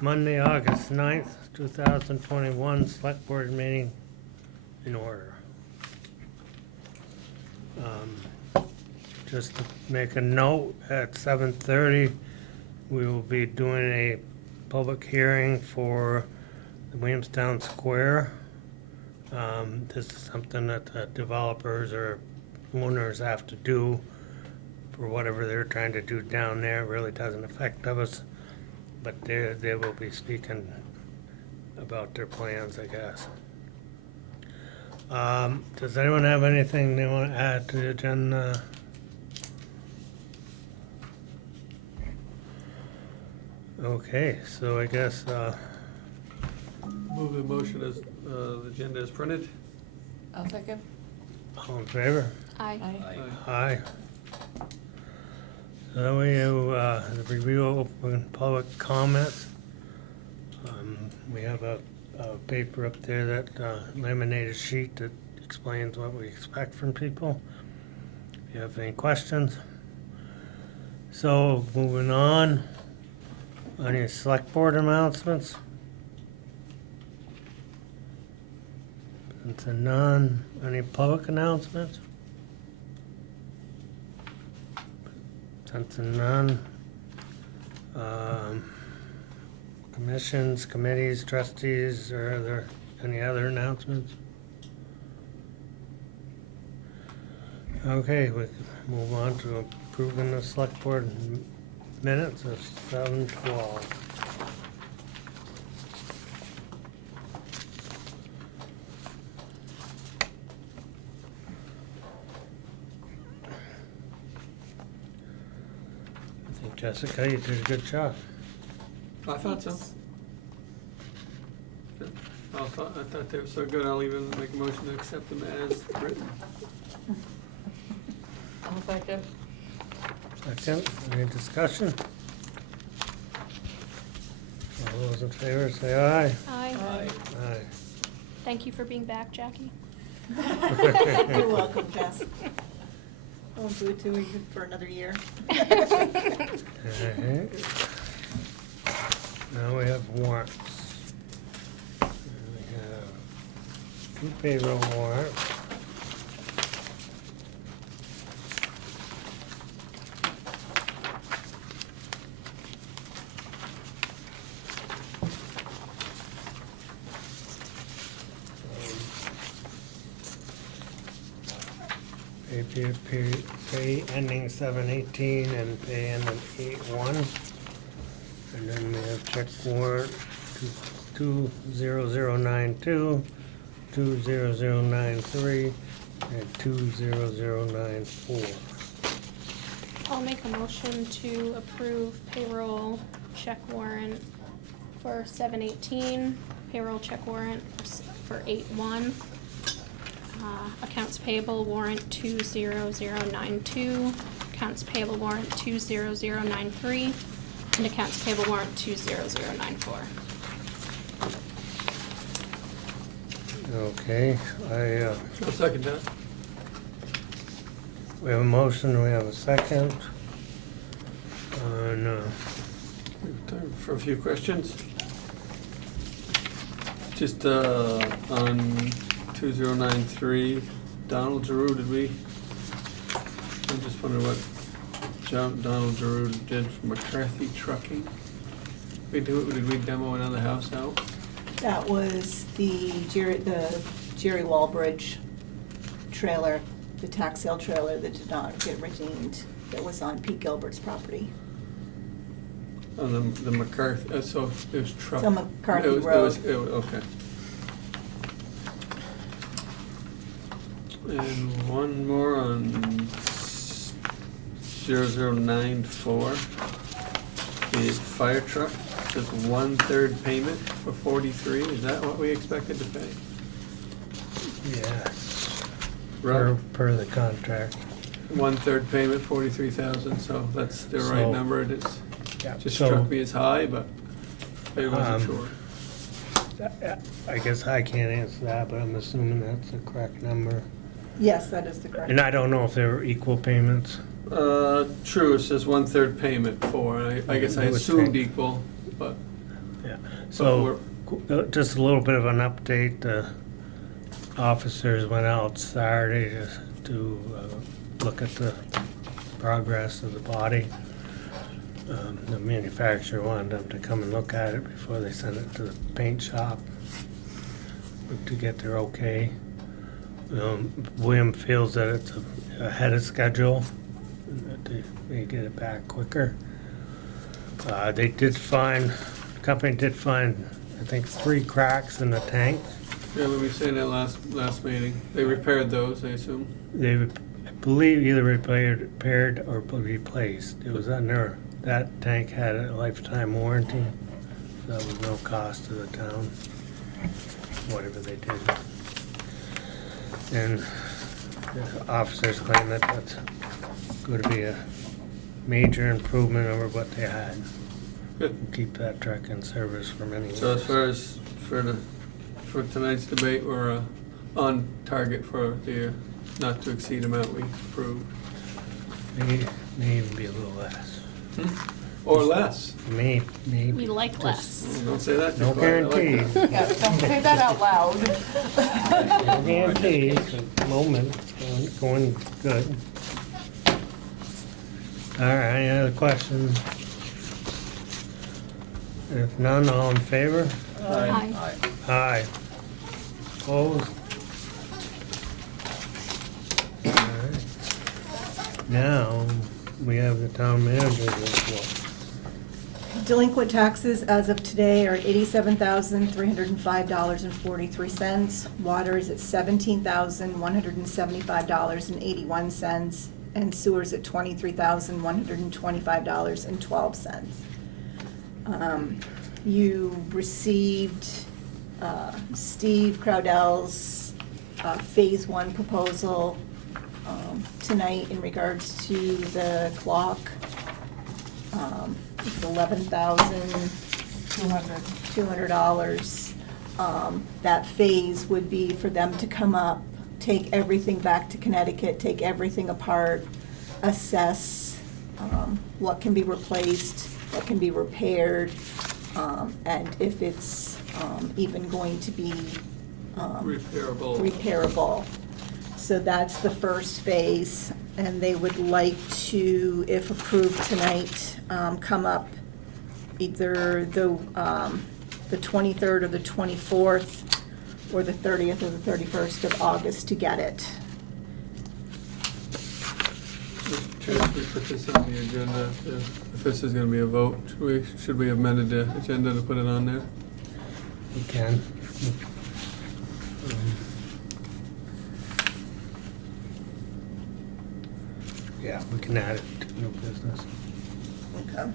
Monday, August 9th, 2021, Select Board meeting in order. Just to make a note, at 7:30, we will be doing a public hearing for the Williamstown Square. This is something that the developers or owners have to do for whatever they're trying to do down there. It really doesn't affect us, but they will be speaking about their plans, I guess. Does anyone have anything they want to add to the agenda? Okay, so I guess, Move the motion as the agenda is printed. I'll second. all in favor? Aye. Aye. So then we have the review of open public comments. We have a paper up there that laminated sheet that explains what we expect from people. If you have any questions. So moving on, any select board announcements? Since none, any public announcements? Since none, commissions, committees, trustees, are there any other announcements? Okay, we can move on to approving the select board minutes of 7:12. I think Jessica, you did a good job. I thought so. I thought they were so good, I'll even make a motion to accept them as written. I'll second. Second, any discussion? All those in favor say aye. Aye. Aye. Thank you for being back, Jackie. You're welcome, Jess. I won't do it to you for another year. Alright. Now we have warrants. And we have 2 payroll warrants. Pay ending 7/18 and pay ending 8/1. And then we have check warrant 20092, 20093, and 20094. I'll make a motion to approve payroll check warrant for 7/18, payroll check warrant for 8/1, accounts payable warrant 20092, accounts payable warrant 20093, and accounts payable warrant 20094. Okay, I'll second that. we have a motion, we have a second. And, Time for a few questions. Just on 2093, Donald Giroux, I'm just wondering what Donald Giroux did for McCarthy Trucking. Did we demo another house out? That was the Jerry Walbridge trailer, the tax sale trailer that did not get redeemed, that was on Pete Gilbert's property. On the McCarthy, so it was truck. It's on McCarthy It was- Road. Okay. And one more on 0094, the fire truck, says 1/3 payment for 43, is that what we expected to pay? yes, Right. per the contract. 1/3 payment, 43,000, so that's the right So- number, it is, Yeah, just so- struck me as high, but I wasn't Um, sure. I guess I can't answer that, but I'm assuming that's the correct number. Yes, that is the correct. And I don't know if they were equal payments. True, it says 1/3 payment for, I guess I I would assumed think. equal, but Yeah. So, just a little bit of an update, the officers went out Saturday to look at the progress of the body. The manufacturer wanted them to come and look at it before they sent it to the paint shop to get their okay. William feels that it's ahead of schedule, and that they may get it back quicker. The company did find, I think, 3 cracks in the tank. Yeah, we were saying that last meeting. They repaired those, I assume. They, I believe, either repaired or replaced. It was under, that tank had a lifetime warranty, so that was no cost to the town, whatever they did. And the officers claim that that's going to be a major improvement over what they had. Good. Keep that truck in service for many years. So as far as for tonight's debate, we're on target for the not to exceed amount we approved. May even be a little less. Or less. Maybe. We like less. Don't say that too No quiet. I like guarantees. that. Yeah, don't say that out loud. No guarantees. At the moment, it's going good. All right, any other questions? If none, all in favor? Aye. Aye. Opposed? All right. Now, we have the town manager's report. Delinquent taxes as of today are $87,305.43. Water is at $17,175.81, and sewers at $23,125.12. You received Steve Crowdell's Phase 1 proposal tonight in regards to the clock. It's $11,200. That phase would be for them to come up, take everything back to Connecticut, take everything apart, assess what can be replaced, what can be repaired, and if it's even going to be repairable. So that's the first phase, and they would like to, if approved tonight, come up either the 23rd or the 24th, or the 30th or the 31st of August to get it. Mr. Chair, if we put this on the agenda, if this is gonna be a vote, should we amend the agenda to put it on there? You can. Yeah, we can add it to new business. Okay.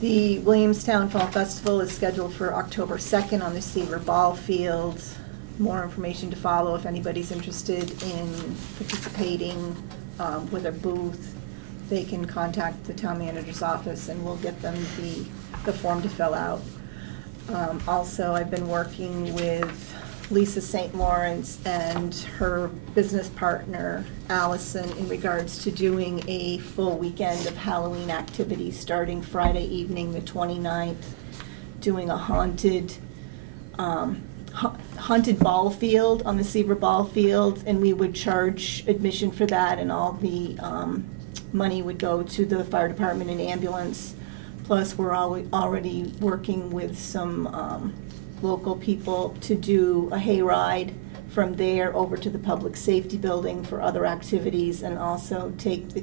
The Williamstown Fall Festival is scheduled for October 2nd on the Seaver Ball Field. More information to follow if anybody's interested in participating with a booth. They can contact the town manager's office and we'll get them the form to fill out. Also, I've been working with Lisa St. Lawrence and her business partner, Allison, in regards to doing a full weekend of Halloween activities, starting Friday evening, the 29th, doing a haunted ball field on the Seaver Ball Field, and we would charge admission for that, and all the money would go to the fire department and ambulance. Plus, we're already working with some local people to do a hayride from there over to the public safety building for other activities, and also take the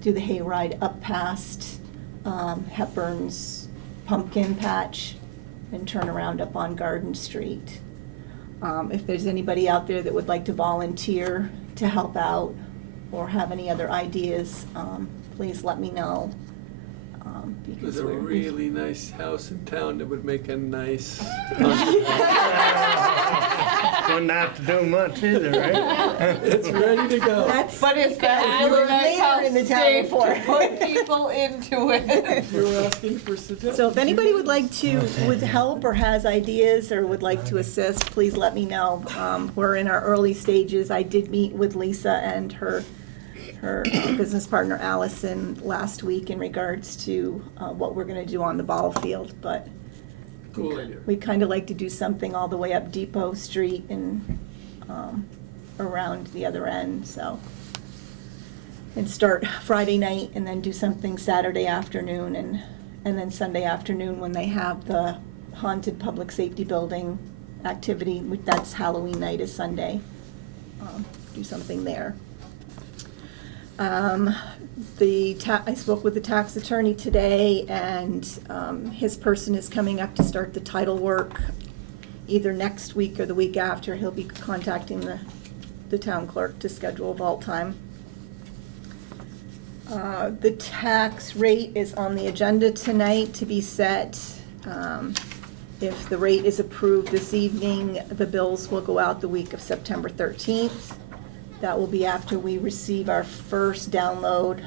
do the hayride up past Hepburn's pumpkin patch and turn around up on Garden Street. If there's anybody out there that would like to volunteer to help out or have any other ideas, please let me know. There's a really nice house in town that would make a nice. Wouldn't have to do much either, right? It's ready to go. But it's that You were really nice mayor house in the town safe before. to put people into it. You're asking for suggestions. So if anybody would like to, would help or has ideas or would like to assist, please let me know. We're in our early stages. I did meet with Lisa and her her business partner Allison last week in regards to what we're gonna do on the ball field, but Cool idea. we'd kind of like to do something all the way up Depot Street and around the other end, so. And start Friday night and then do something Saturday afternoon and then Sunday afternoon when they have the haunted public safety building activity, that's Halloween night is Sunday. Do something there. I spoke with the tax attorney today, and his person is coming up to start the title work either next week or the week after. He'll be contacting the town clerk to schedule a vault time. The tax rate is on the agenda tonight to be set. If the rate is approved this evening, the bills will go out the week of September 13th. That will be after we receive our first download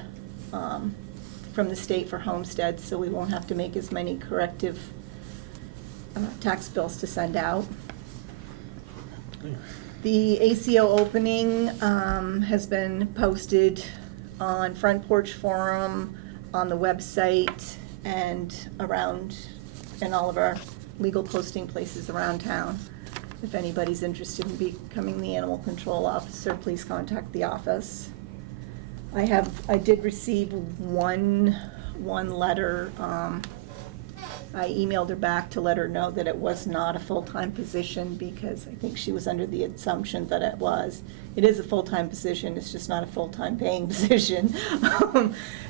from the state for homesteads, so we won't have to make as many corrective tax bills to send out. The ACO opening has been posted on Front Porch Forum, on the website, and around, in all of our legal posting places around town. If anybody's interested in becoming the animal control officer, please contact the office. I did receive one letter. I emailed her back to let her know that it was not a full-time position, because I think she was under the assumption that it was. It is a full-time position, it's just not a full-time paying position.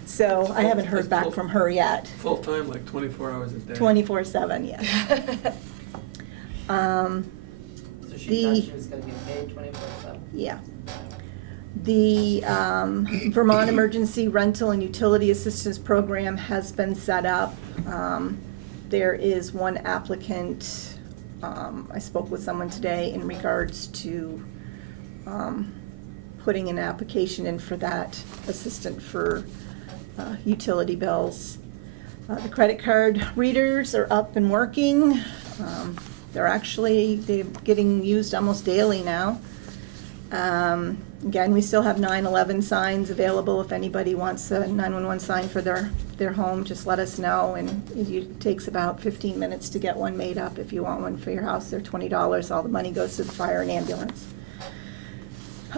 So I haven't heard back from her yet. Full-time, like 24 hours a day? 24/7, yes. So she thought she was gonna be paid 24/7. Yeah. The Vermont Emergency Rental and Utility Assistance Program has been set up. There is one applicant, I spoke with someone today in regards to putting an application in for that assistant for utility bills. The credit card readers are up and working. They're getting used almost daily now. Again, we still have 9/11 signs available. If anybody wants a 911 sign for their home, just let us know, and it takes about 15 minutes to get one made up. If you want one for your house, they're $20. All the money goes to the fire and ambulance.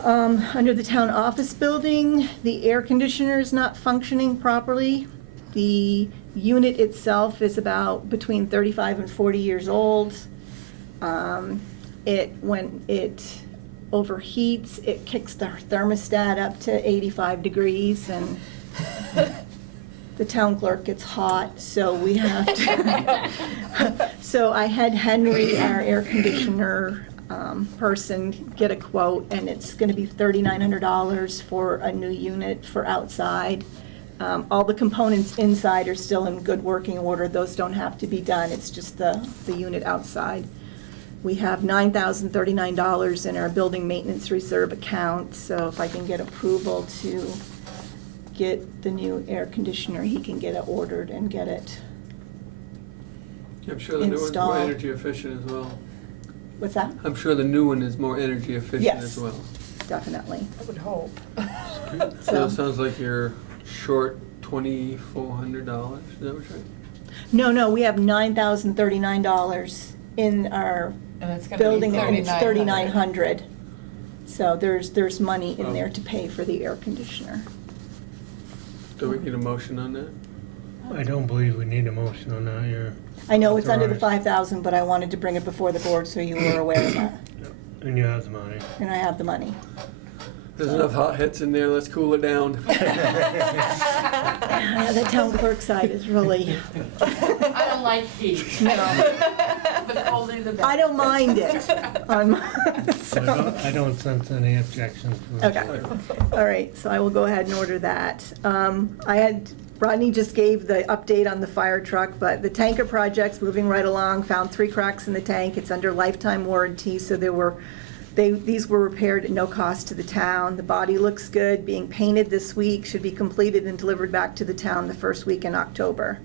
Under the town office building, the air conditioner is not functioning properly. The unit itself is about between 35 and 40 years old. When it overheats, it kicks the thermostat up to 85 degrees, and the town clerk gets hot, so we have to. So I had Henry, our air conditioner person, get a quote, and it's gonna be $3,900 for a new unit for outside. All the components inside are still in good working order. Those don't have to be done. It's just the unit outside. We have $9,039 in our building maintenance reserve account, so if I can get approval to get the new air conditioner, he can get it ordered and get it. I'm sure the new one's more Installed. energy efficient as well. What's that? I'm sure the new one is more energy efficient Yes. as well. Definitely. I would hope. So it sounds like you're short $2,400, is that what you're saying? No, we have $9,039 in our And it's gonna be building, and it's 3,900. $3,900. So there's money in there to pay for the air conditioner. Do we need a motion on that? I don't believe we need a motion on that here. I know it's under the Authorized. 5,000, but I wanted to bring it before the board so you were aware of that. And you have the money. And I have the money. There's enough hot hits in there, let's cool it down. Yeah, the town clerk side is really, I don't like heat. No. The colder the better. I don't mind it. I don't sense any objections. Okay, all right, so I will go ahead and order that. Rodney just gave the update on the fire truck, but the tanker project's moving right along, found 3 cracks in the tank, it's under lifetime warranty, so these were repaired at no cost to the town. The body looks good, being painted this week, should be completed and delivered back to the town the first week in October.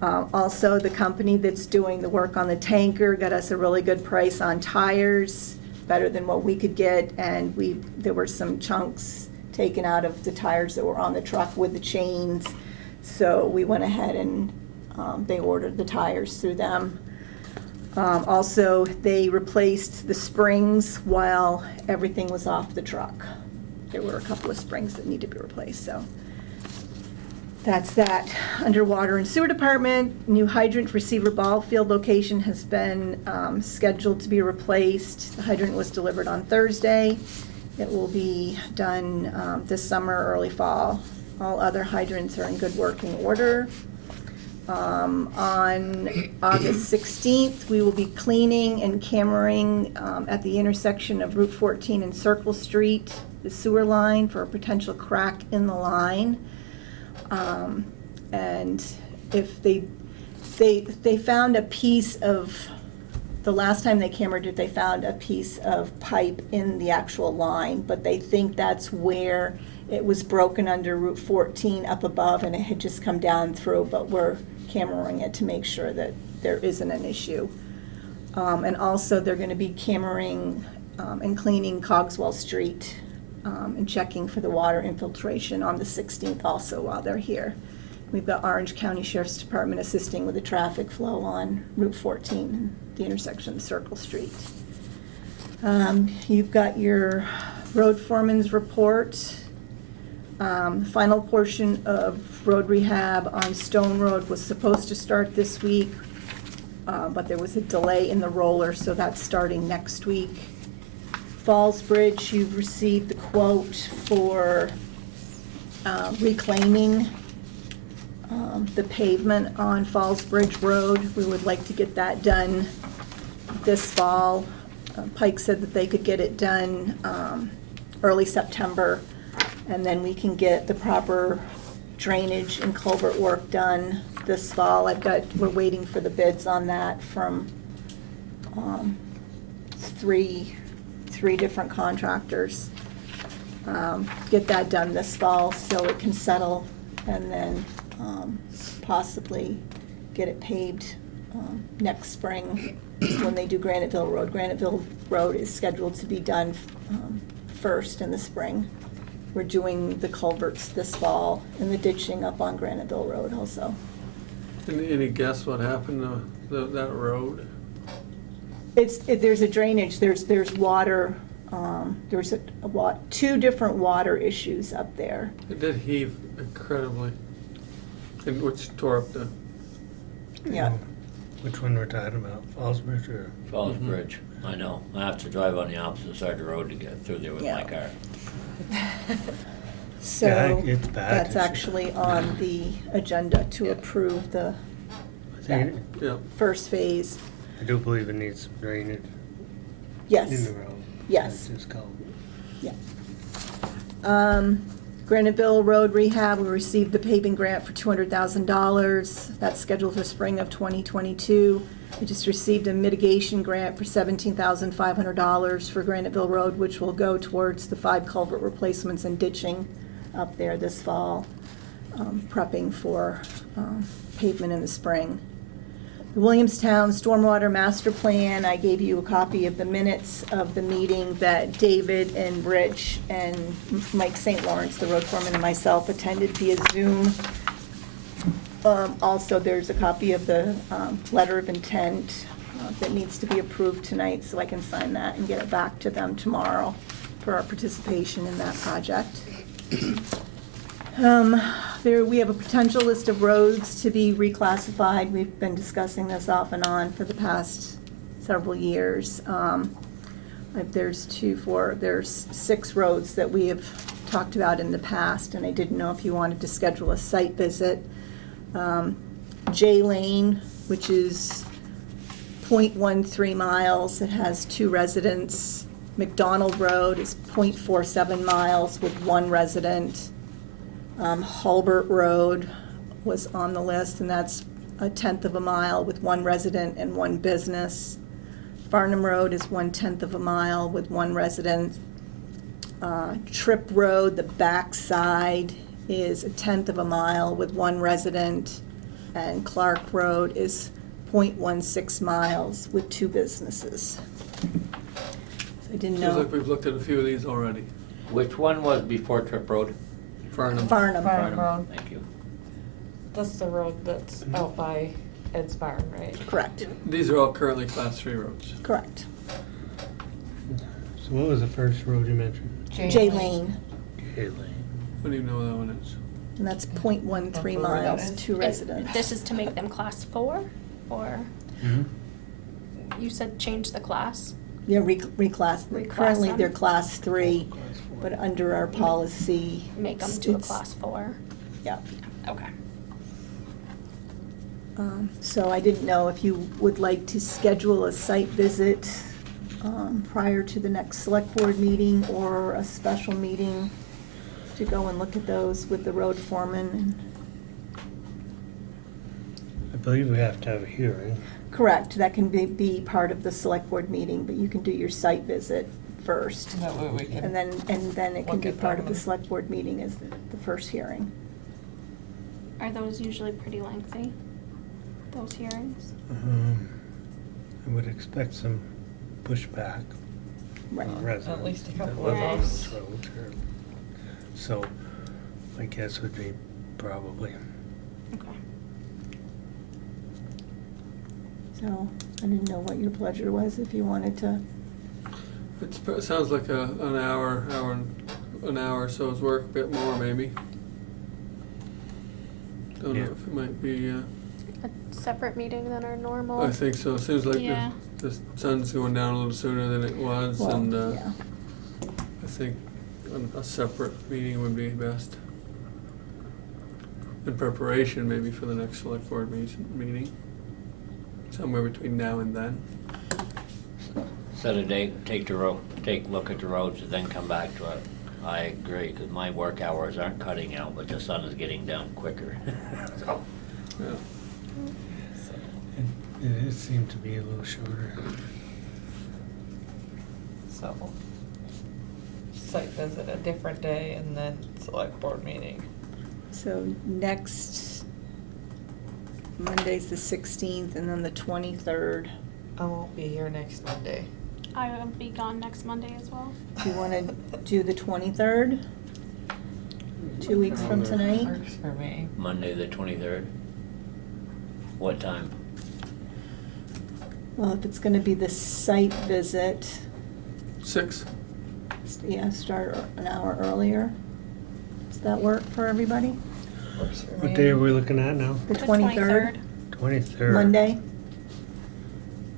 Also, the company that's doing the work on the tanker got us a really good price on tires, better than what we could get, and there were some chunks taken out of the tires that were on the truck with the chains. So we went ahead and they ordered the tires through them. Also, they replaced the springs while everything was off the truck. There were a couple of springs that need to be replaced, so that's that. Under Water and Sewer Department, new hydrant for Seaver Ball Field location has been scheduled to be replaced. The hydrant was delivered on Thursday. It will be done this summer, early fall. All other hydrants are in good working order. On August 16th, we will be cleaning and cameraing at the intersection of Route 14 and Circle Street, the sewer line, for a potential crack in the line. And if they found a piece of, the last time they cameraed it, they found a piece of pipe in the actual line, but they think that's where it was broken under Route 14 up above and it had just come down through, but we're cameraing it to make sure that there isn't an issue. And also they're gonna be cameraing and cleaning Cogswell Street and checking for the water infiltration on the 16th also while they're here. We've got Orange County Sheriff's Department assisting with the traffic flow on Route 14, the intersection of Circle Street. You've got your road foreman's report. Final portion of road rehab on Stone Road was supposed to start this week, but there was a delay in the roller, so that's starting next week. Falls Bridge, you've received the quote for reclaiming the pavement on Falls Bridge Road. We would like to get that done this fall. Pike said that they could get it done early September, and then we can get the proper drainage and culvert work done this fall. We're waiting for the bids on that from three different contractors. Get that done this fall so it can settle, and then possibly get it paved next spring when they do Graniteville Road. Graniteville Road is scheduled to be done first in the spring. We're doing the culverts this fall and the ditching up on Graniteville Road also. Any guess what happened to that road? There's a drainage, there's water, there's two different water issues up there. It did heave incredibly, and which tore up the, Yeah. Which one we're talking about, Falls Bridge or? Falls Bridge, I know. I have to drive on the opposite side of the road to get through there with my Yeah. car. So Yeah, it's bad. that's actually on the agenda to approve the I think, yeah. first phase. I do believe it needs some drainage in Yes, the road. yes. It's just called. yeah. Graniteville Road rehab, we received the paving grant for $200,000. That's scheduled for spring of 2022. We just received a mitigation grant for $17,500 for Graniteville Road, which will go towards the 5 culvert replacements and ditching up there this fall, prepping for pavement in the spring. The Williamstown Stormwater Master Plan, I gave you a copy of the minutes of the meeting that David and Rich and Mike St. Lawrence, the road foreman, and myself attended via Zoom. Also, there's a copy of the letter of intent that needs to be approved tonight, so I can sign that and get it back to them tomorrow for our participation in that project. We have a potential list of roads to be reclassified. We've been discussing this off and on for the past several years. There's 6 roads that we have talked about in the past, and I didn't know if you wanted to schedule a site visit. J Lane, which is 0.13 miles, it has 2 residents. McDonald Road is 0.47 miles with 1 resident. Hulbert Road was on the list, and that's 1/10 of a mile with 1 resident and 1 business. Farnham Road is 1/10 of a mile with 1 resident. Tripp Road, the back side, is 1/10 of a mile with 1 resident. And Clark Road is 0.16 miles with 2 businesses. So I didn't know. Seems like we've looked at a few of these already. Which one was before Trip Road? Farnham. Farnham. Farnham Road. Thank you. That's the road that's out by Ed's Barn, right? Correct, These are all currently class 3 roads. correct. So what was the first road you mentioned? J Lane, Haley. I don't even know what that one is. and that's 0.13 That's where that miles is. to And residents. This is to make them class 4, or you said change the class? Yeah, reclass, Reclass currently them? they're class 3, Class four. but under our policy. Make them it's- to a it's- class 4? Yeah. Okay. So I didn't know if you would like to schedule a site visit prior to the next select board meeting or a special meeting to go and look at those with the road foreman. I believe we have to have a hearing. Correct, that can be part of the select board meeting, but you can do your site visit first. And that way we can. And then it can Look be at part them of the and- select board meeting as the first hearing. Are those usually pretty lengthy, those hearings? I would expect some pushback Right. from residents. At least a that couple live of on those. this road, or- So, my guess would be probably. Okay. So I didn't know what your pleasure was, if you wanted to. It sounds like an hour or so's work, a bit more maybe. Don't know Yeah. if it might be, A separate meeting than our normal? I think so. It seems like Yeah. the sun's going down a little sooner than it was, Well, and yeah. I think a separate meeting would be best. In preparation maybe for the next select board meeting, somewhere between now and then. Set a date, take a look at the roads and then come back to it. I agree, because my work hours aren't cutting out, but the sun is getting down quicker. So, Yeah. It seemed to be a little shorter. So, site visit a different day and then select board meeting. So next Monday's the 16th and then the 23rd. I won't be here next Monday. I will be gone next Monday as well. Do you want to do the 23rd? 2 weeks from tonight? Works for me. Monday the 23rd. What time? Well, if it's going to be the site visit, 6? yeah, start an hour earlier. Does that work for everybody? Works for me. What day are we looking at now? The 23rd? 23rd. Monday?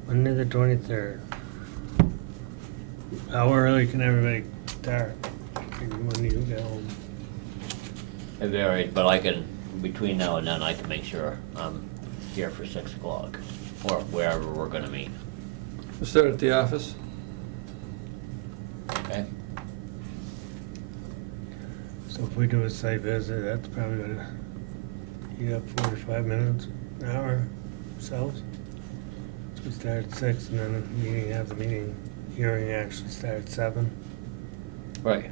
Monday the 23rd. How early can everybody start? When you get home? It varies, but I can, between now and then, I can make sure I'm here for 6 o'clock, or wherever we're gonna meet, We'll start at the office. okay? So if we do a site visit, that's probably gonna eat up 45 minutes, an hour ourselves. So we start at 6 and then the meeting, hearing actually start at 7. Right.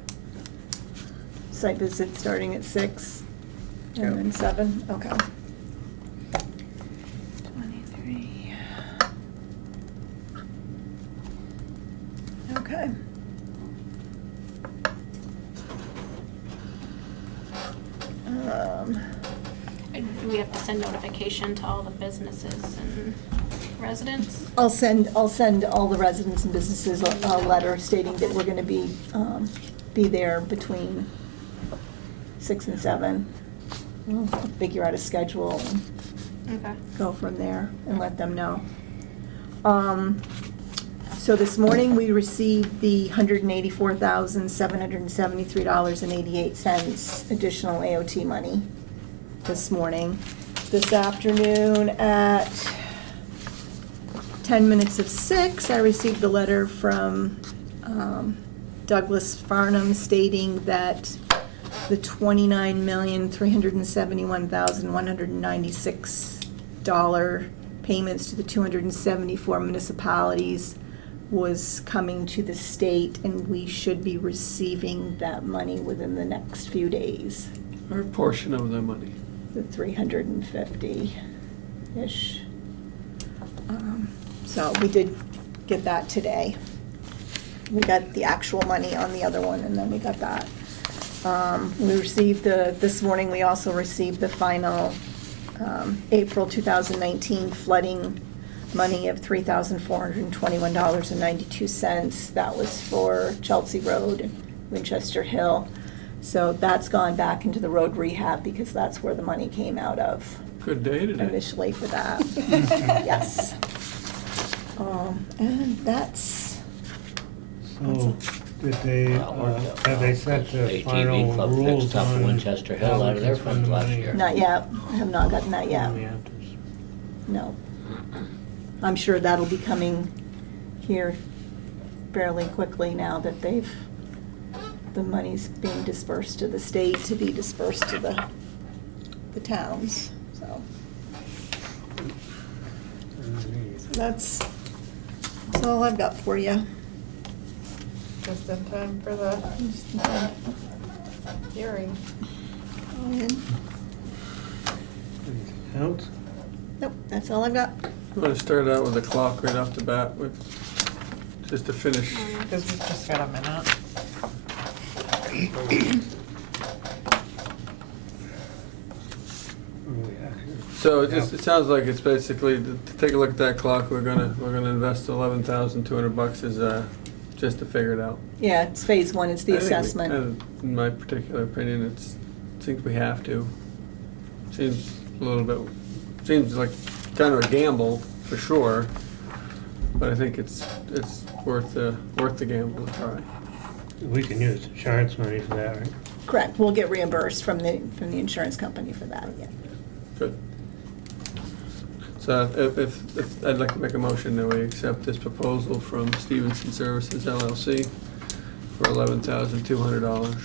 Site visit starting at 6 and Yep. then 7? Okay. 23. Okay. And do we have to send notification to all the businesses and residents? I'll send all the residents and businesses a letter stating that we're gonna be there between 6 and 7. We'll figure out a schedule and Okay. go from there and let them know. So this morning, we received the $184,773.88 additional AOT money this morning. This afternoon at 10 minutes of 6, I received a letter from Douglas Farnham stating that the $29,371,196 payments to the 274 municipalities was coming to the state, and we should be receiving that money within the next few days, Our portion of the money. the 350-ish. So we did get that today. We got the actual money on the other one, and then we got that. We received this morning, we also received the final April 2019 flooding money of $3,421.92. That was for Chelsea Road and Winchester Hill. So that's gone back into the road rehab because that's where the money came out of Good day today. initially for that. Yes. And that's, So, did they, That worked out have they well, set 'cause the ATV final club rules fixed up on Winchester Hill how we out of their can spend funds the last money? year. not yet. I have not gotten that yet. We have to- No. I'm sure that'll be coming here fairly quickly now that the money's being dispersed to the state to be dispersed to the towns, so. That's all I've got for you. Just in time for the hearing. Anything else? Nope, that's all I've got. I'm gonna start out with the clock right off the bat with, just to finish. Cause we just got a minute. So it sounds like it's basically, to take a look at that clock, we're gonna invest $11,200 as, just to figure it out. Yeah, it's phase one, it's the I think we- assessment. In my particular opinion, seems we have to. Seems a little bit, seems like kind of a gamble, for sure, but I think it's worth the gamble to try. We can use insurance money for that, right? Correct, we'll get reimbursed from the insurance company for that, yeah. Good. So if I'd like to make a motion that we accept this proposal from Stevenson Services LLC for $11,200.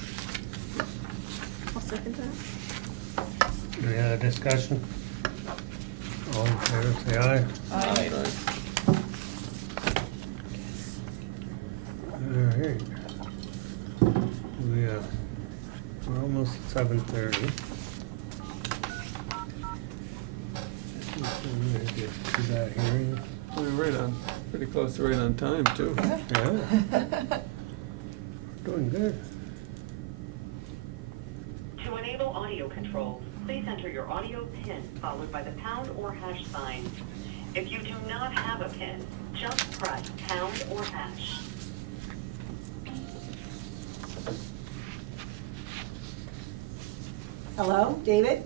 I'll second that. Any other discussion? All in favor, say aye. Aye. All right. We're almost at 7:30. We're gonna get to that hearing. We're pretty close to right on time, too. Yeah, doing good. To enable audio controls, please enter your audio PIN followed by the pound or hash sign. If you do not have a PIN, just press pound or hash. Hello, David?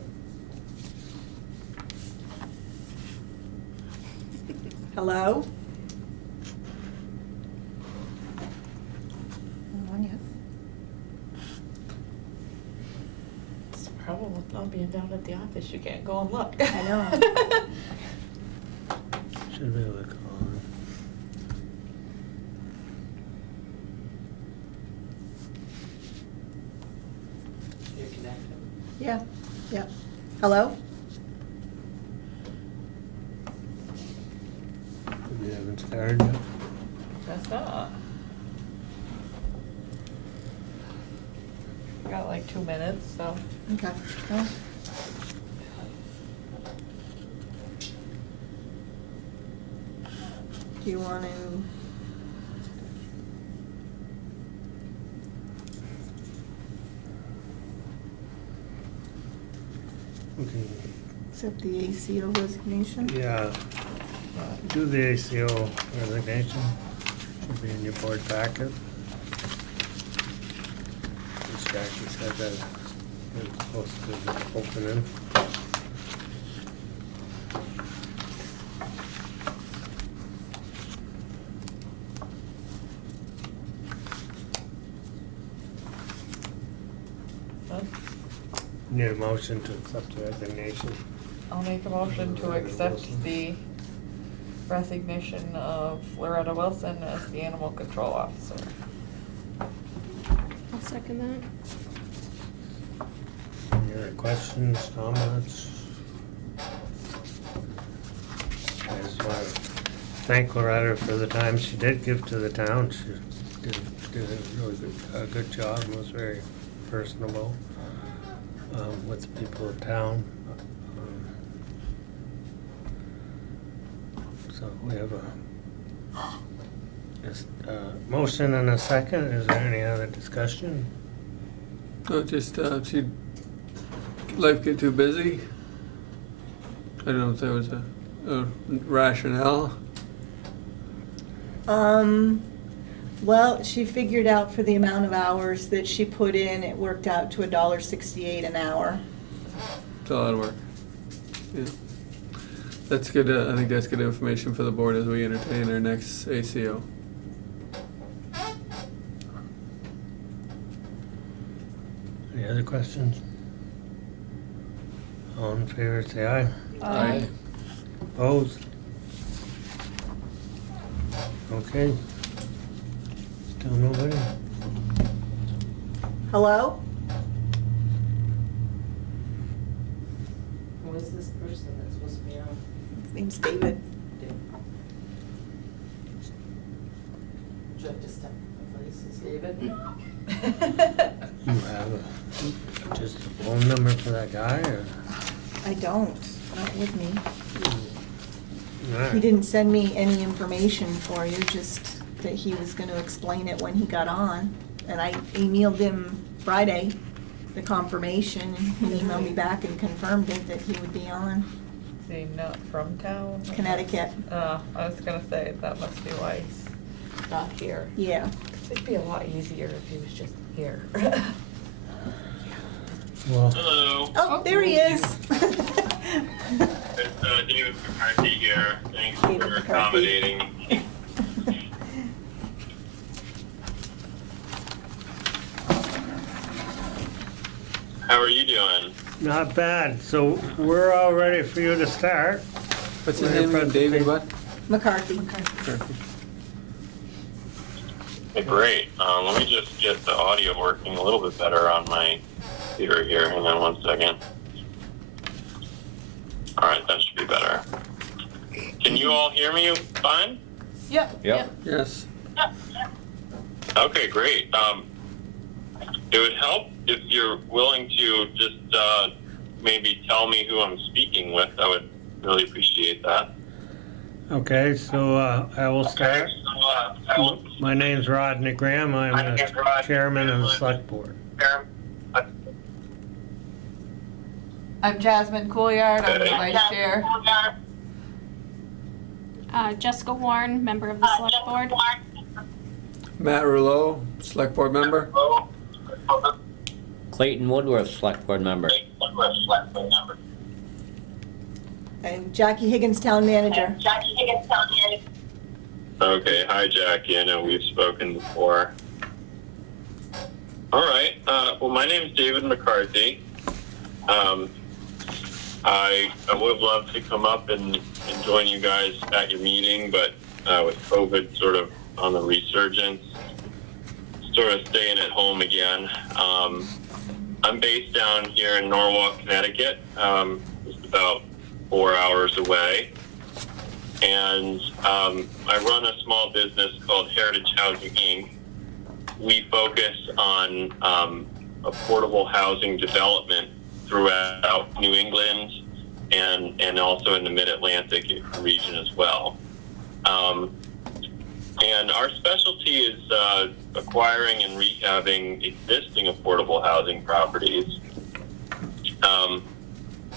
Hello? Not on yet. It's the problem with not being down at the office, you can't go and look. I know. Should be able to call him. You're connected. Yeah, yeah. Hello? We haven't started yet. That's not. We got like 2 minutes, so. Okay. Well, do you want to We can, accept the ACO resignation? yeah, do the ACO resignation. Should be in your board packet. As Jackie said that it's supposed to open in. Huh? Need a motion to accept the resignation. I'll make a motion to accept the resignation of Loretta Wilson as the animal control officer. I'll second that. Any other questions, comments? I just want to thank Loretta for the time she did give to the town. She did a really good job and was very personable with the people of town. So we have motion and a second. Is there any other discussion? No, just, she, life get too busy? I don't know if there was a rationale. Well, she figured out for the amount of hours that she put in, it worked out to $1.68 an hour. It's a lot of work. Yeah. That's good, I think that's good information for the board as we entertain our next ACO. Any other questions? All in favor, say aye. Aye. Opposed? Okay. Still nobody? Hello? Who is this person that's supposed to be on? His name's David. Should I just step in place as David? You have just a phone number for that guy, or? I don't, not with me. All right. He didn't send me any information for you, just that he was gonna explain it when he got on. And I emailed him Friday, the confirmation, and he emailed me back and confirmed it, that he would be on. Is he not from town? Connecticut. I was gonna say, that must be why he's not here. Yeah. It'd be a lot easier if he was just here. Well, Hello, Oh, there he is. it's David McCarthy here. Thanks David for McCarthy. accommodating. How are you doing? not bad. So we're all ready for you to start. What's his Well, name again, David what? McCarthy. Hey, great. Let me just get the audio working a little bit better on my computer here. Hang on 1 second. All right, that should be better. Can you all hear me fine? Yep. Yep. Yes. Okay, great. It would help if you're willing to just maybe tell me who I'm speaking with. I would really appreciate that. Okay, so I will start. I will My name's Rodney Graham. I'm the chairman of the select board. I'm Jasmine Coolyard, I'm the vice chair. Jessica Warren, member of the select board. Matt Rouleau, select board member. Clayton Woodworth, select board member. And Jackie Higgins, town manager. Okay, hi Jackie. I know we've spoken before. All right. Well, my name is David McCarthy. I would have loved to come up and join you guys at your meeting, but with COVID sort of on the resurgence, sort of staying at home again. I'm based down here in Norwalk, Connecticut, just about 4 hours away. And I run a small business called Heritage Housing, Inc. We focus on affordable housing development throughout New England and also in the Mid-Atlantic region as well. And our specialty is acquiring and rehabbing existing affordable housing properties.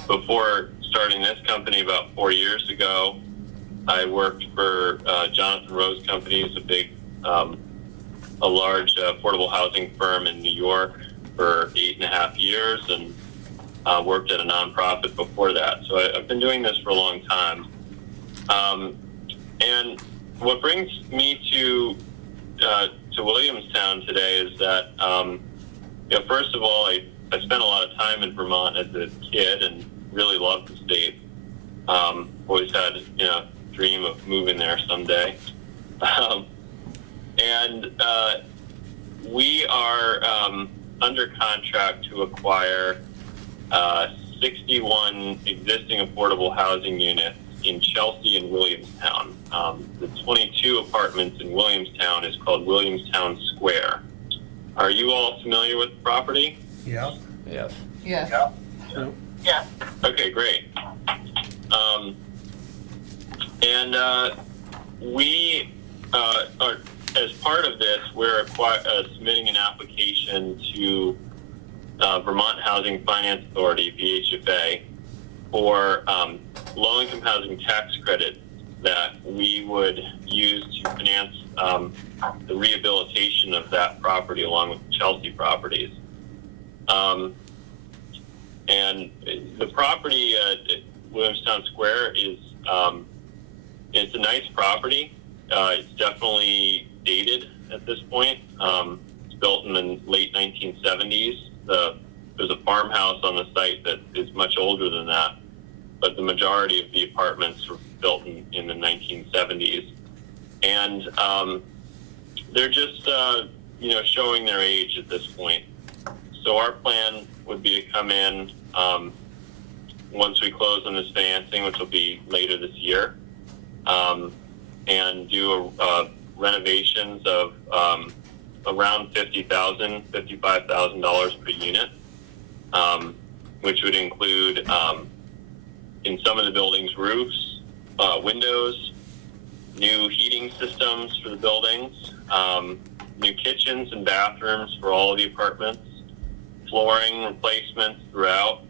Before starting this company about 4 years ago, I worked for Jonathan Rose Company, who's a large affordable housing firm in New York for 8.5 years, and worked at a nonprofit before that. So I've been doing this for a long time. And what brings me to Williamstown today is that, first of all, I spent a lot of time in Vermont as a kid and really loved the state. Always had, dream of moving there someday. We are under contract to acquire 61 existing affordable housing units in Chelsea and Williamstown. The 22 apartments in Williamstown is called Williamstown Square. Are you all familiar with the property? Yep. Yes. Yes. Yeah. Okay, great. We are as part of this, we're submitting an application to Vermont Housing Finance Authority, VHFA, for low-income housing tax credit that we would use to finance the rehabilitation of that property along with the Chelsea properties. And the property at Williamstown Square is it's a nice property. It's definitely dated at this point. It's built in the late 1970s. There's a farmhouse on the site that is much older than that, but the majority of the apartments were built in the 1970s. And they're just, showing their age at this point. So our plan would be to come in once we close on this financing, which will be later this year, and do renovations of around $50,000, $55,000 per unit, which would include in some of the buildings roofs, windows, new heating systems for the buildings, new kitchens and bathrooms for all of the apartments, flooring replacements throughout,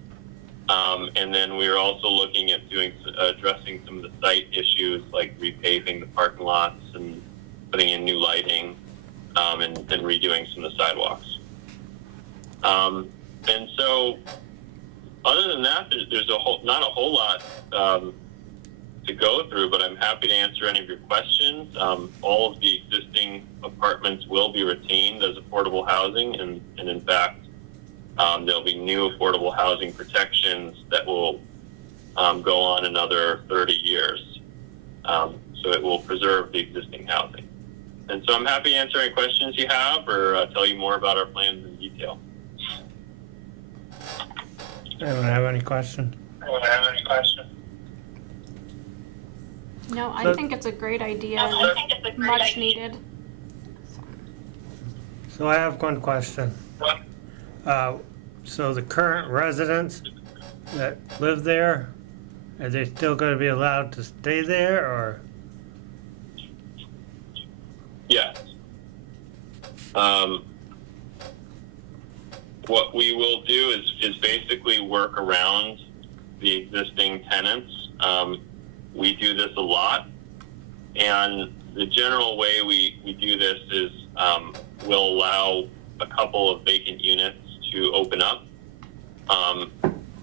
and then we are also looking at addressing some of the site issues like repaving the parking lots and putting in new lighting, and redoing some of the sidewalks. And so, other than that, there's not a whole lot to go through, but I'm happy to answer any of your questions. All of the existing apartments will be retained as affordable housing, and in fact, there'll be new affordable housing protections that will go on another 30 years. So it will preserve the existing housing. And so I'm happy to answer any questions you have or tell you more about our plans in detail. Anyone have any question? No, I So- think it's a great idea and much needed. So I have one question. So the current residents that live there, are they still gonna be allowed to stay there, or? Yes. What we will do is basically work around the existing tenants. We do this a lot, and the general way we do this is we'll allow a couple of vacant units to open up,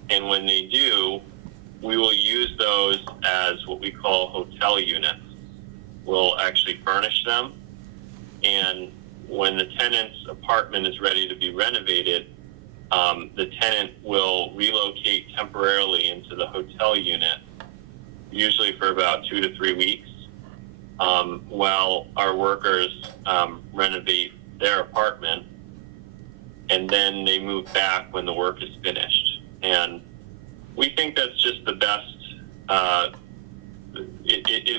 and when they do, we will use those as what we call hotel units. We'll actually furnish them, and when the tenant's apartment is ready to be renovated, the tenant will relocate temporarily into the hotel unit, usually for about 2 to 3 weeks, while our workers renovate their apartment, and then they move back when the work is finished. And we think that's just the best.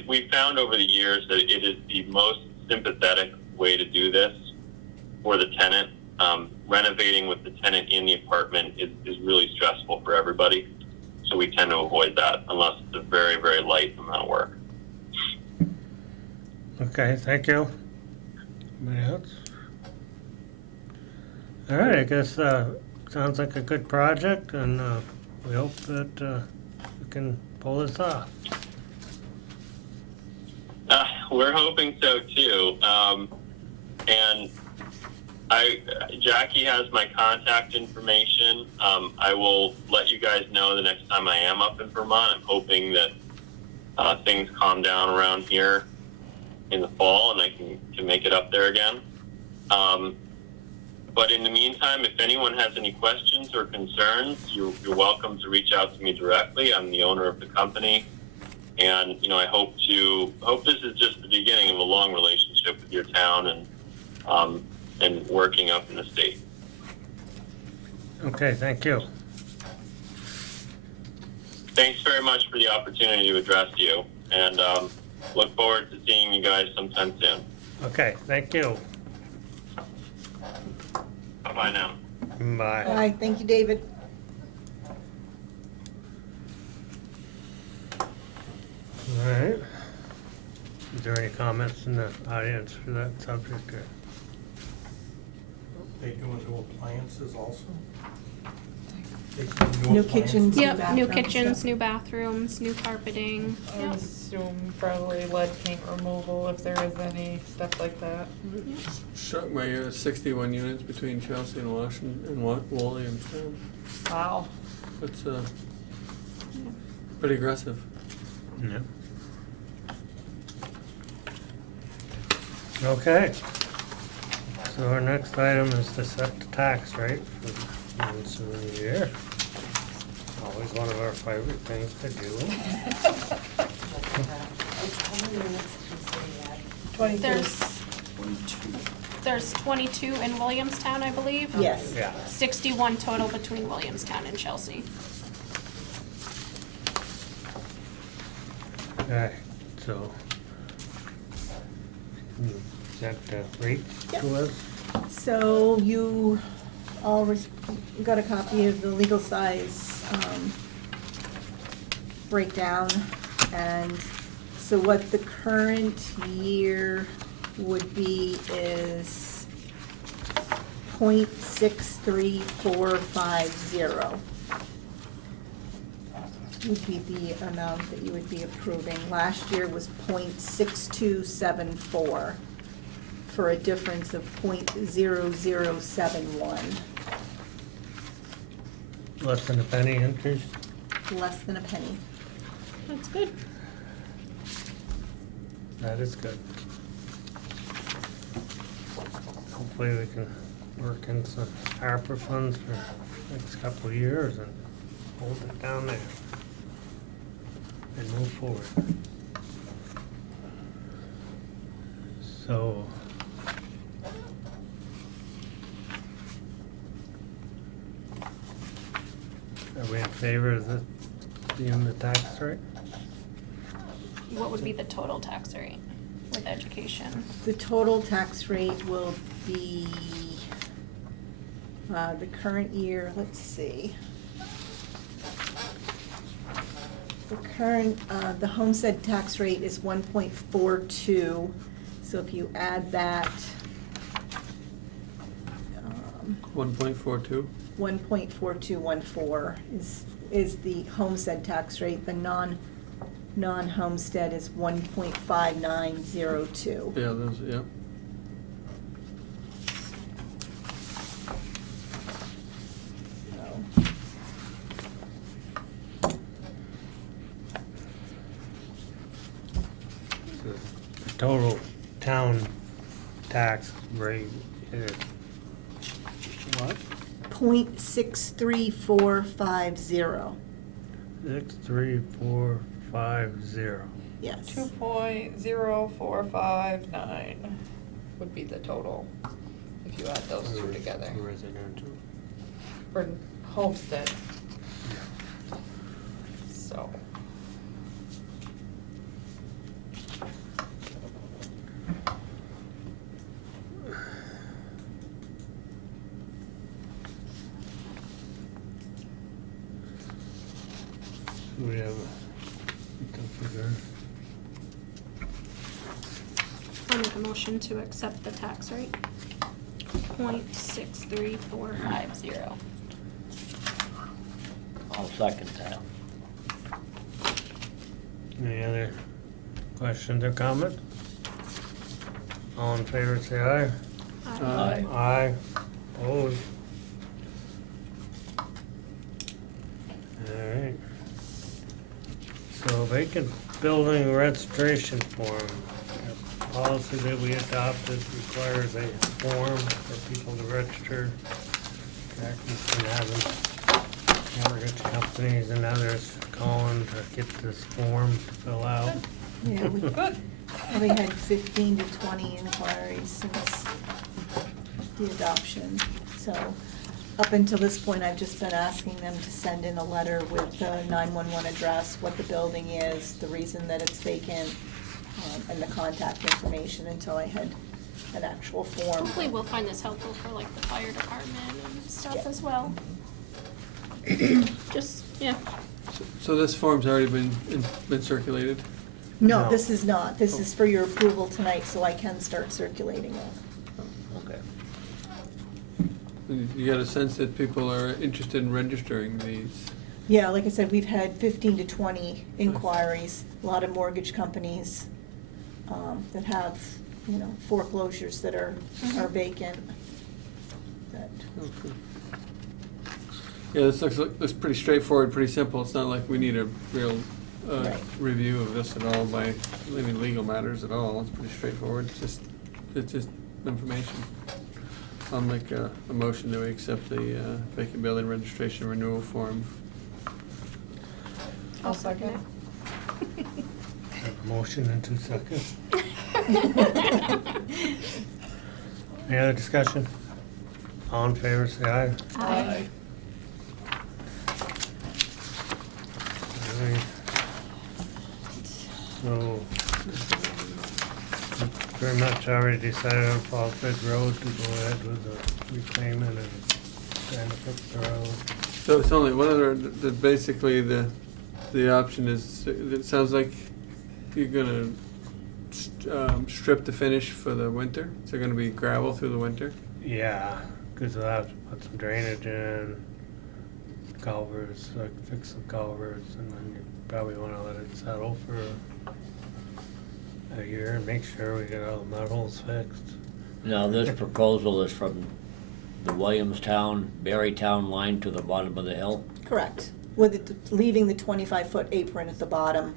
We found over the years that it is the most sympathetic way to do this for the tenant. Renovating with the tenant in the apartment is really stressful for everybody. So we tend to avoid that unless it's a very, very light amount of work. Okay, thank you. Anybody else? All right, I guess, sounds like a good project, and we hope that we can pull this off. We're hoping so too. And Jackie has my contact information. I will let you guys know the next time I am up in Vermont. I'm hoping that things calm down around here in the fall and I can make it up there again. But in the meantime, if anyone has any questions or concerns, you're welcome to reach out to me directly. I'm the owner of the company. And, I hope this is just the beginning of a long relationship with your town and working up in the state. Okay, thank you. Thanks very much for the opportunity to address you, and look forward to seeing you guys sometime soon. Okay, thank you. Bye-bye now. Bye. All right, thank you, David. All right. Is there any comments in the audience for that subject? Or- They doing new appliances also? New kitchens, new Yep, new bathrooms, kitchens, yeah. new bathrooms, new carpeting. I Yep. assume probably lead paint removal if there is any, stuff like that. Struck by 61 units between Chelsea and Washington and Williamstown. Wow. That's pretty aggressive. No. Okay. So our next item is to set the tax rate for the ensuing year. Always one of our favorite things to do. How many minutes did you say you had? There's 22 in Williamstown, I believe. Yes. Yeah. 61 total between Williamstown and Chelsea. Okay, so. You got the rates to us? So you all got a copy of the legal size breakdown, and so what the current year would be is 0.63450 would be the amount that you would be approving. Last year was 0.6274 for a difference of 0.0071, Less than a penny increase? less than a penny. That's good. That is good. Hopefully we can work in some ARPA funds for the next couple of years and hold it down there and move forward. So. Are we in favor of this being the tax rate? What would be the total tax rate with education? The total tax rate will be, the current year, let's see. The current, the homestead tax rate is 1.42, so if you add that, 1.42. 1.4214 is the homestead tax rate. The non-homestead is 1.5902. Yeah, those, yeah. The total town tax rate is what? 0.63450. 63450. Yes. 2.0459 would be the total, if you add those two together. Residential. For homestead. So. We have a figure. I'll make a motion to accept the tax rate. 0.63450. I'll second that. Any other questions or comments? All in favor, say aye. Aye. Aye. Opposed? Alright. So vacant building registration form. The policy that we adopted requires a form for people to register. Jackie's been having mortgage companies and others calling to get this form to fill out. Yeah, we Good. probably had 15 to 20 inquiries since the adoption. So up until this point, I've just been asking them to send in a letter with the 911 address, what the building is, the reason that it's vacant, and the contact information until I had an actual form. Hopefully we'll find this helpful for like the fire department and stuff Yeah. as well. Just, yeah. So this form's already been circulated? No, No. this is not. This is for your approval tonight, so I can start circulating it. Okay. You got a sense that people are interested in registering these? Yeah, like I said, we've had 15 to 20 inquiries, a lot of mortgage companies that have, you know, foreclosures that are vacant. That- Okay. Yeah, this looks pretty straightforward, pretty simple. It's not like we need a real Right. review of this at all by any legal matters at all. It's pretty straightforward. It's just information. I'll make a motion to accept the vacant building registration renewal form. I'll second. Have a motion in 2 seconds. Any other discussion? All in favor, say aye. Aye. Alright. So, we pretty much already decided on Fallbridge Road to go ahead with the reclaiming and trying to fix the road. So it's only one other, basically the option is, it sounds like you're gonna strip the finish for the winter? Is there gonna be gravel through the winter? Yeah, because we'll have to put some drainage in, culverts, like fix some culverts, and then you probably wanna let it settle for a year and make sure we get all the metals fixed. Now, this proposal is from the Williamstown, Berrytown line to the bottom of the hill? Correct. With it, leaving the 25-foot apron at the bottom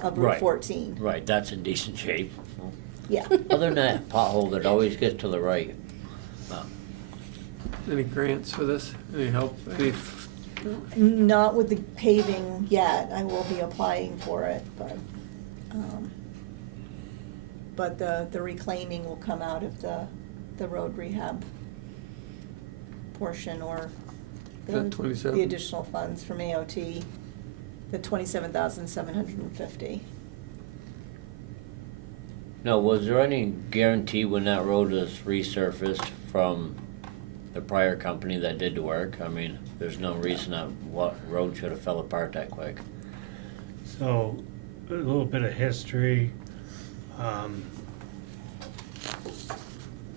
of Route Right. 14. Right, that's in decent shape. Yeah. Other than that, pothole that always gets to the right. Any grants for this? Any help? Any Not with the paving yet. I will be applying for it, but the reclaiming will come out of the road rehab portion, or That 27? the additional funds from AOT, the 27,750. Now, was there any guarantee when that road was resurfaced from the prior company that did the work? I mean, there's no reason that what road should have fell apart that quick. So, a little bit of history.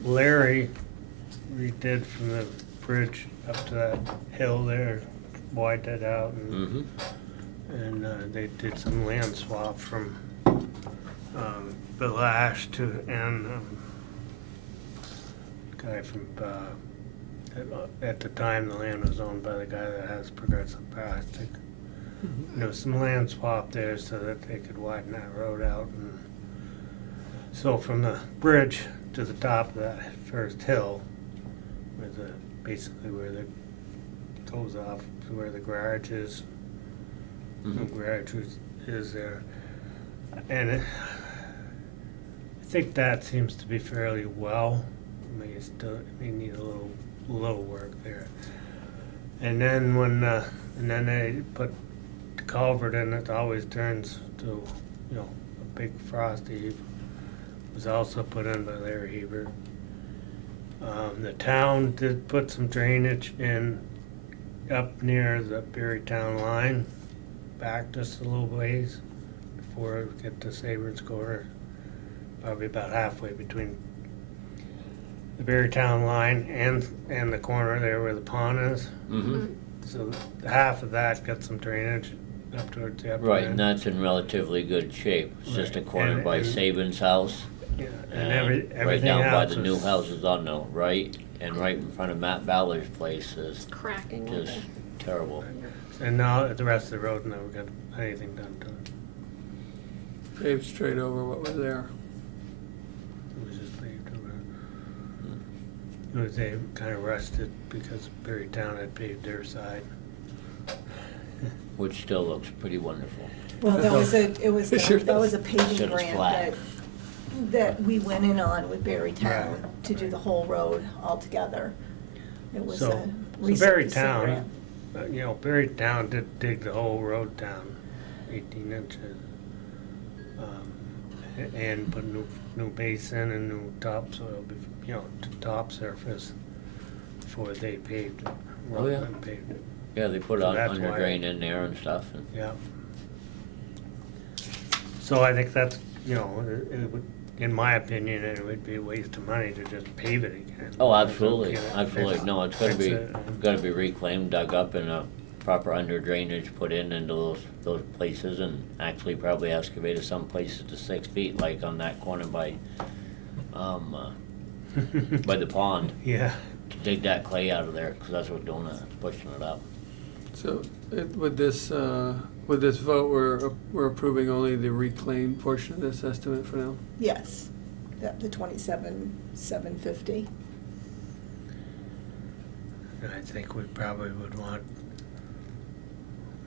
Larry redid from the bridge up to that hill there, widened that out, Mm-hmm. and they did some land swap from Bill Ash to, and guy from, at the time, the land was owned by the guy that has Progressive Plastic. There was some land swap there so that they could widen that road out, and so from the bridge to the top of that first hill, where basically where the goes off to where the garage is, the garage is there, and I think that seems to be fairly well. I mean, it may need a little work there. And then when and then they put the culvert in, it always turns to, you know, a big frost heave. Was also put in by Larry Hebert. The town did put some drainage in up near the Berrytown line, back just a little ways before we get to Sabre's Corner, probably about halfway between the Berrytown line and the corner there where the pond is. Mm-hmm. So half of that got some drainage up towards the upper Right, end. and that's in relatively good shape. It's just a Right, corner and- by and- Saban's house. Yeah, And everything right down by else the new is- houses on the right, and right in front of Matt Ballard's place is Cracking over. just terrible. And now the rest of the road never got anything done to it. paved straight over what was there? It was just paved over. It was, they kind of rushed it because Berrytown had paved their side. Which still looks pretty wonderful. Well, that was It sure that was a Shit paving is grant flat. that we went in on with Berrytown Right, to do the whole road altogether. It was So, a so resurfacing Berrytown, grant. you know, Berrytown did dig the whole road down 18 inches. And put new base in and new topsoil, you know, top surface before they paved it. Oh, yeah. and paved it. Yeah, they put So on that's under why- drain in there and stuff. And Yeah. So I think that's, you know, it would, in my opinion, it would be a waste of money to just pave it again. Oh, absolutely, Get it absolutely. fixed- No, it's fix it. gotta be reclaimed, dug up, and a proper under drainage put in into those places, and actually probably excavated some places to 6 feet, like on that corner by the pond, Yeah, to dig that clay out of there, cause that's what doing it, pushing it up. So with this vote, we're approving only the reclaimed portion of this estimate for now? Yes, the 27,750. I think we probably would want,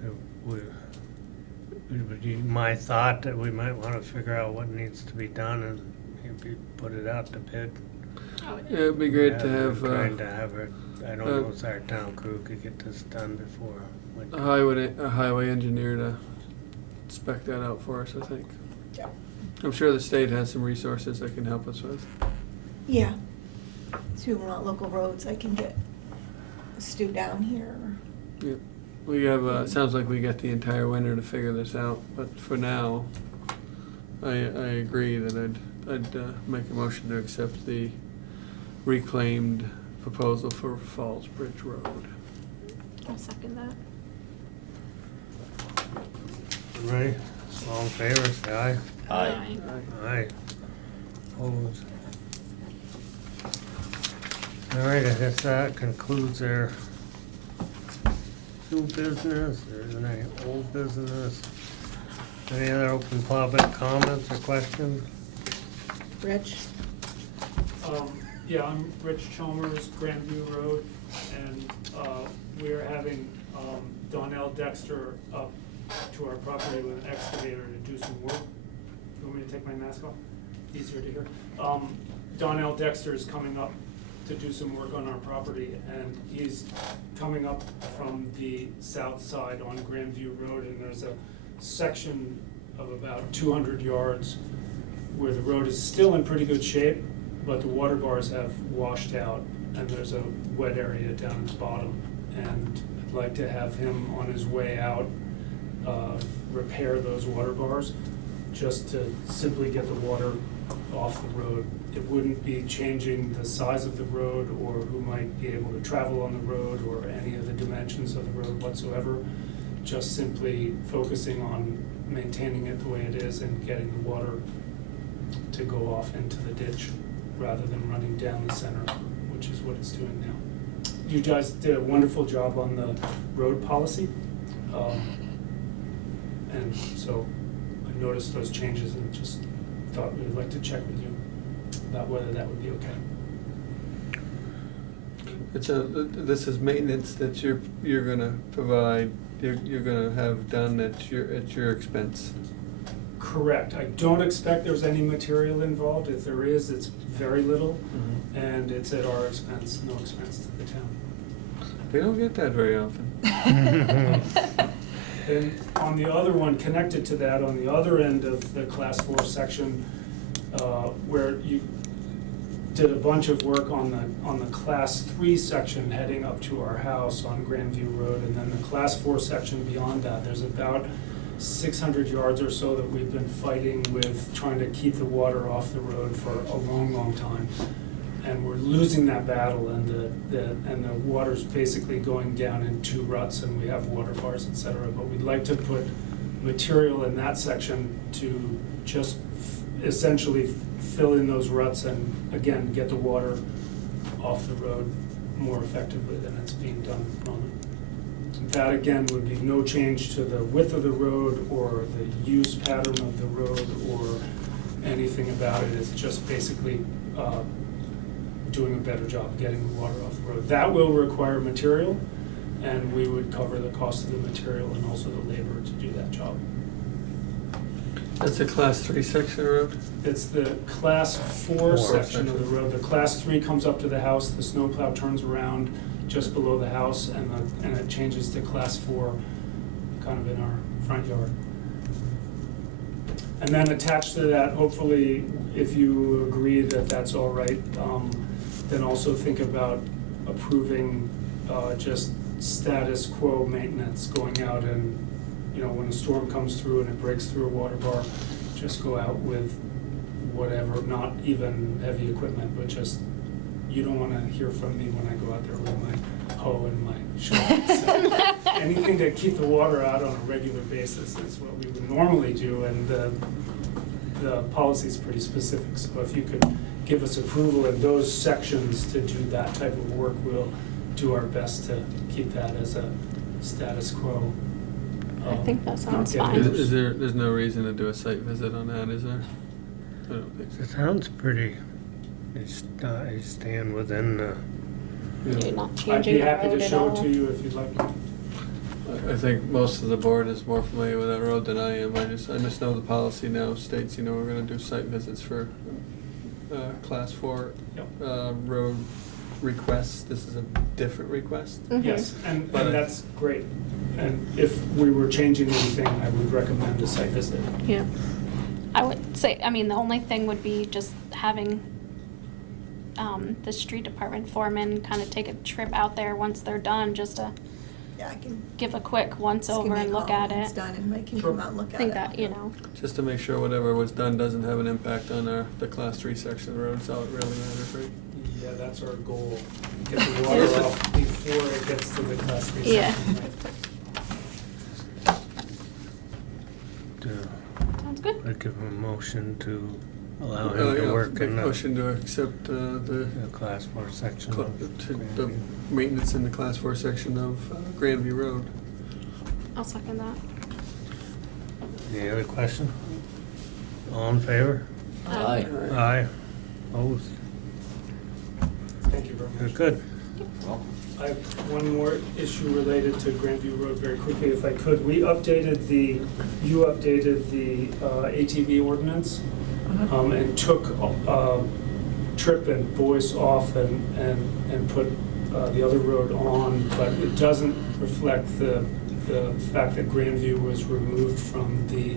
it would be my thought that we might wanna figure out what needs to be done and maybe put it out to bid. Oh, Yeah, it'd be great to Rather have than trying to have it, I don't know if our town crew could get this done before winter. a highway engineer to spec that out for us, I think. Yeah. I'm sure the state has some resources they can help us with. Yeah. So we want local roads, I can get Stu down here. Yeah. We have, sounds like we got the entire winter to figure this out, but for now, I agree that I'd make a motion to accept the reclaimed proposal for Falls Bridge Road. I'll second that. Ready? All in favor, say aye. Aye. Aye. Opposed. All right, I guess that concludes our new business. There isn't any old business. Any other open public comments or questions? Rich? Yeah, I'm Rich Chalmers, Grandview Road, and we're having Donnell Dexter up to our property with an excavator to do some work. You want me to take my mask off? Easier to hear. Donnell Dexter is coming up to do some work on our property, and he's coming up from the south side on Grandview Road, and there's a section of about 200 yards where the road is still in pretty good shape, but the water bars have washed out, and there's a wet area down at the bottom. And I'd like to have him on his way out, repair those water bars, just to simply get the water off the road. It wouldn't be changing the size of the road or who might be able to travel on the road or any of the dimensions of the road whatsoever. Just simply focusing on maintaining it the way it is and getting the water to go off into the ditch rather than running down the center, which is what it's doing now. You guys did a wonderful job on the road policy. And so I noticed those changes and just thought we'd like to check with you about whether that would be okay. This is maintenance that you're gonna provide, you're gonna have done at your expense. Correct. I don't expect there's any material involved. If there is, it's very little, and it's at our expense, no expense to the town. We don't get that very often. And on the other one, connected to that, on the other end of the Class 4 section, where you did a bunch of work on the Class 3 section heading up to our house on Grandview Road, and then the Class 4 section beyond that, there's about 600 yards or so that we've been fighting with trying to keep the water off the road for a long, long time. And we're losing that battle, and the water's basically going down in 2 ruts, and we have water bars, et cetera. But we'd like to put material in that section to just essentially fill in those ruts and, again, get the water off the road more effectively than it's being done at the moment. That, again, would be no change to the width of the road or the use pattern of the road or anything about it. It's just basically doing a better job getting the water off the road. That will require material, and we would cover the cost of the material and also the labor to do that job. That's a Class 3 section of the road? It's the Class 4 section of the road. The Class 3 comes up to the house, the snowplow turns around just below the house, and it changes to Class 4 kind of in our front yard. And then attached to that, hopefully, if you agree that that's all right, then also think about approving just status quo maintenance, going out and, you know, when a storm comes through and it breaks through a water bar, just go out with whatever, not even heavy equipment, but just, you don't wanna hear from me when I go out there with my hoe and my shovel. So anything to keep the water out on a regular basis is what we would normally do, and the policy's pretty specific. So if you could give us approval in those sections to do that type of work, we'll do our best to keep that as a status quo. I think that sounds not fine. get Is there, there's no reason to do a site visit on that, is there? I don't think so. It sounds pretty, it's, staying within the, You're not I'd changing be the happy road to at show it all. to you if you'd like me. I think most of the board is more familiar with that road than I am. I just know the policy now states, we're gonna do site visits for, class 4, Yep. road requests. This is a different request. Mhm. Yes, and But I- that's great. And if we were changing anything, I would recommend a site visit. Yeah. I would say, I mean, the only thing would be just having the street department foreman kind of take a trip out there once they're done, just to Yeah, I can. give a quick once just give over me a and look call at when it's it. done, and I can Sure. come out and look I at think it. that, Just to make sure whatever was done doesn't have an impact on the class 3 section of the road, so it really matters, right? Yeah, that's our goal. Get the water off before it gets to the class 3 Yeah. section, right? Sounds good. I'd give him a motion to allow Oh, him yeah, to work make in the motion to accept the class 4 section cl- of the Grandview. maintenance in the class 4 section of Grandview Road. I'll second that. Any other question? All in favor? Aye. Aye. Opposed? Thank you very much. Good. Well, I have one more issue related to Grandview Road very quickly, if I could. You updated the ATV ordinance, and took Tripp and Boyce off and put the other road on, but it doesn't reflect the fact that Grandview was removed from the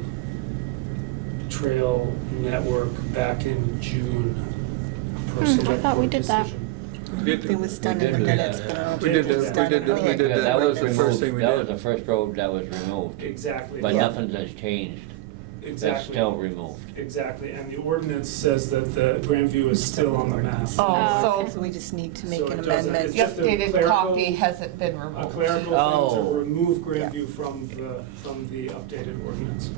trail network back in June per I select thought we board did that. decision. It was done We in the did that. minutes, but I don't We think did it was that, done we did in that, the we did yeah, that. that was That's the first thing removed, we that did. was the first road that was removed, Exactly. but Yeah. nothing has changed. That's Exactly. still removed. Exactly, and the ordinance says that the Grandview is still on the map. Oh, So we just need to make So an it doesn't- amendment. it's The just a updated clerical- copy hasn't been A removed. clerical thing Oh. to remove Grandview from the updated ordinance.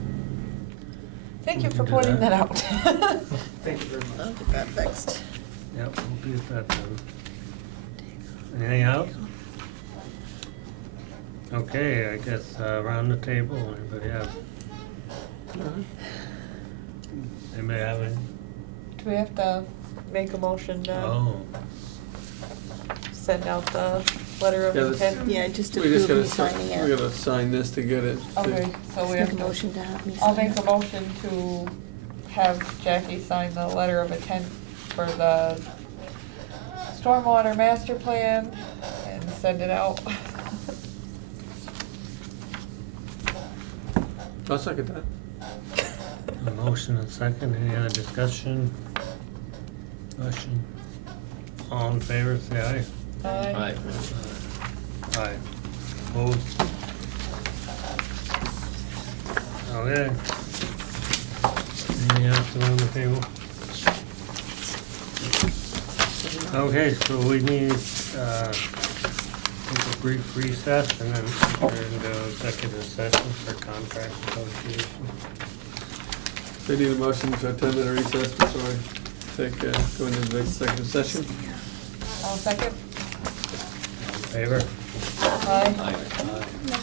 Thank you for Do pointing that. that out. Thank you very I'll much. get that fixed. Yep, we'll get that done. Anything else? Okay, I guess around the table, anybody have? Anybody have any? Do we have to make a motion to Oh, send out the letter of Yeah, this- intent? Yeah, just We just approve me gotta, signing we it. gotta sign this to get it. Okay, so we Make have a to, motion to have me I'll sign make it. a motion to have Jackie sign the letter of intent for the stormwater master plan and send it out. I'll second that. a motion and second, any other discussion? Question? All in favor, say aye. Aye. Right. Aye. Opposed? Okay. Anything else around the table? Okay, so we need, take a brief recess and then enter into executive session for contract negotiation. So I need a motion to attend at a recess before we take, go into the executive session. I'll second. All in favor? Aye. Aye. Aye.